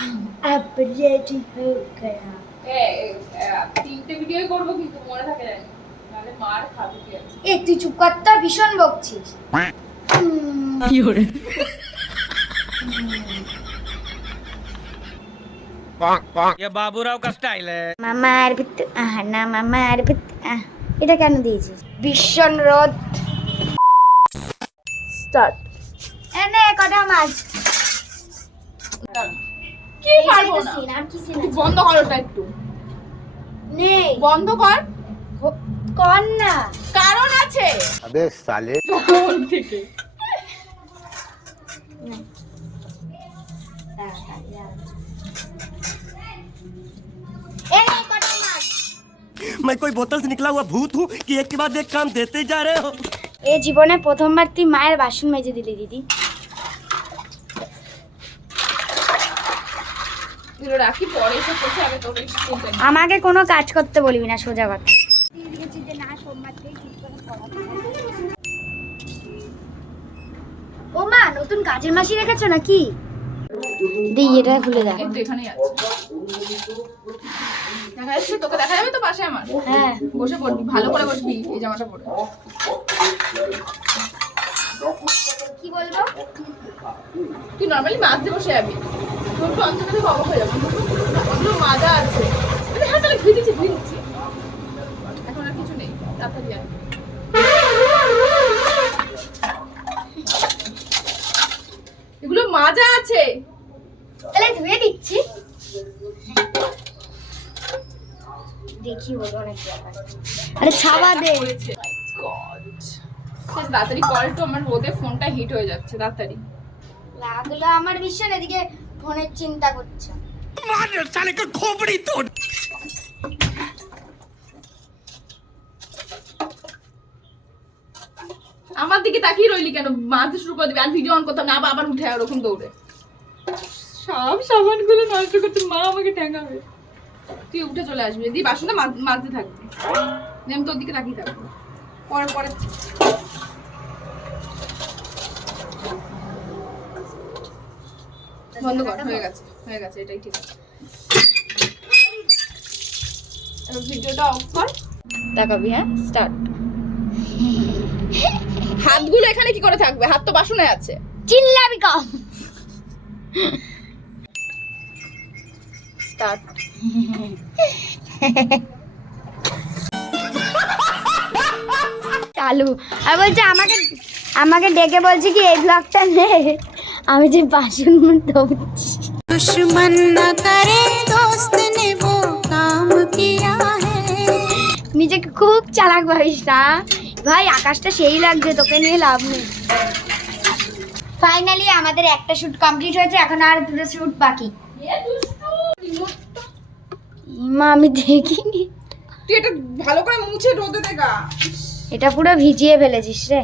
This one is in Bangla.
अब रेडी हो गया। তিনটে ভিডিও করবো কিন্তু মনে থাকে জানি নাহলে মার খাবি কি আর। এ তুই চুপ কর তো, ভীষণ বকছিস। কি হরে ये बाबूराव का स्टाइल है। মামার ভিত না মামার ভিত এটা কেন দিয়েছিস? ভীষণ রোদ। স্টার্ট। এনে কটা মাছ। কি পারবো না। আর কি সিন তুই আছে? বন্ধ কর ওটা একটু। নেই বন্ধ কর। কর না। কারণ আছে। अबे साले কোন থেকে? এনে কটা মাছ। मैं कोई बोतल से निकला हुआ भूत हूँ कि एक के बाद एक काम देते जा रहे हो। এ জীবনে প্রথমবার তুই মায়ের বাসন মেজে দিলি দিদি। এগুলো রাখি পরে এসে করছে আগে তোকে চিন্তা নেই। আমাকে কোনো কাজ করতে বলবি না, সোজা কথা। ও মা, নতুন কাজের মাসি রেখেছো নাকি? দি এটা খুলে দাও। এই তো এখানেই আছে। দেখা যাচ্ছে তোকে দেখা যাবে তো পাশে আমার। হ্যাঁ বসে পড়বি ভালো করে বসবি এই জামাটা পরে। কি বলবো? তুই নরমালি মাছ দিয়ে বসে যাবি। তোর একটু অন্তত থেকে অবাক হয়ে যাবে। অন্য মাজা আছে। মানে হ্যাঁ তাহলে ধুয়ে দিচ্ছি। এখন আর কিছু নেই। তাড়াতাড়ি আয়। এগুলো মাজা আছে। তাহলে ধুয়ে দিচ্ছি। দেখি বলো অনেক ব্যাপার। আরে ছাবা দে। করেছে। God. তাড়াতাড়ি কল তো আমার রোদে ফোনটা হিট হয়ে যাচ্ছে তাড়াতাড়ি। লাগলো আমার ভীষণ, এদিকে ফোনের চিন্তা করছো। साले का खोपड़ी तोड़। আমার দিকে তাকিয়ে রইলি কেন? মাঝে শুরু করে দিবি আর ভিডিও অন করতাম না, আবার উঠে আর ওরকম দৌড়ে। সব সাবানগুলো নষ্ট করতে মা আমাকে ঠ্যাঙ্গাবে। তুই উঠে চলে আসবি দি বাসনটা মাজতে থাকবি। আমি তোর দিকে তাকিয়ে থাকবো। পরে পরে বন্ধ কর। হয়ে গেছে এটাই ঠিক আছে। এবার ভিডিওটা অফ কর। দেখাবি হ্যাঁ স্টার্ট। হাতগুলো এখানে কি করে থাকবে? হাত তো বাসনে আছে। চিল্লাবি কম। স্টার্ট। চালু। আর বলছে আমাকে ডেকে বলছে কি এই ব্লগটা নে, আমি যে বাসন ধুচ্ছি। दुश्मन न करे दोस्त ने वो काम किया है। নিজেকে খুব চালাক ভাবিস না ভাই, আকাশটা সেই লাগছে, তোকে নিয়ে লাভ নেই। ফাইনালি আমাদের একটা শুট কমপ্লিট হয়েছে, এখন আর দুটো শুট বাকি। মা আমি দেখিনি। তুই এটা ভালো করে মুছে রোদে দেখা। এটা পুরো ভিজিয়ে ফেলেছিস রে।